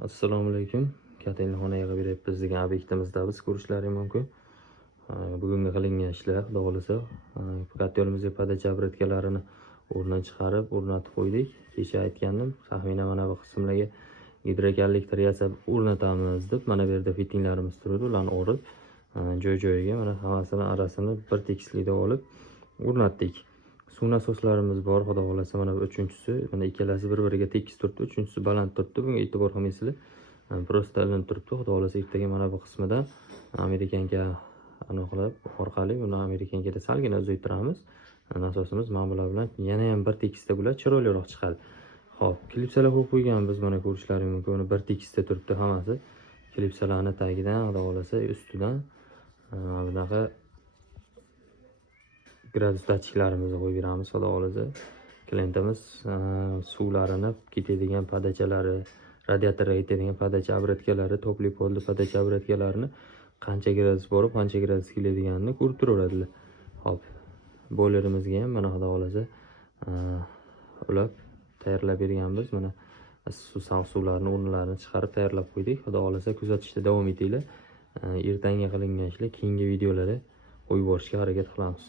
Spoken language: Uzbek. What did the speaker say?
Assalomu alaykum. Kasalxonaga beryapmiz degan obyektimizda biz ko'rishlaring mumkin. Bugungi qilingan ishlar, xudo xolasa, yo'limizga podacha obratkalarini o'rnidan chiqarib, o'rnatib qo'ydik. Kecha aytgandim, taxminan mana bu qismlarga gidroelektrizatsiya o'rnatamiz deb, mana bu yerda fittinglarimiz turadi, ularni o'rib, joy-joyiga mana hammasini arasini bir tekislikda olib o'rnatdik. Suv nasoslarimiz bor, xudo xolasa, mana bu uchinchisi, mana ikkalasi bir-biriga tekis turibdi, uchinchisi baland turibdi. Bunga e'tibor qilmaysizlar. Prosta ilinib turibdi. Xudo xolasa, ertaga mana bu qismida Amerikanka aniqlab orqali buni Amerikankada salgina uzaytiramiz. Nasosimiz mana bular bilan yana ham bir tekisda bular chiroyliroq chiqadi. Xo'p, klipsalar qo'yib qo'yganmiz, mana ko'rishlaring mumkin. Buni bir tekisda turibdi hammasi. Klipsalarni tagidan, xudo xolasa, ustidan bunaqa gradus datchiklarimizni qo'yib beramiz, xudo xolasa. Klientimiz suvlarini ketadigan podachalari, radiatorga ketadigan podacha obratkalari, topli polli podacha obratkalarini qancha gradus borib, qancha gradus keladiganini ko'rib turaveradilar. Hop. Boilerimizga ham mana xudo xolasa ulab tayyorlab berganmiz. Mana suvlarni o'rnlarini chiqarib tayyorlab qo'ydik. Xudo xolasa kuzatishda davom etinglar. Ertangi qilingan ishlar keyingi videolarda qo'yib borishga harakat qilamiz.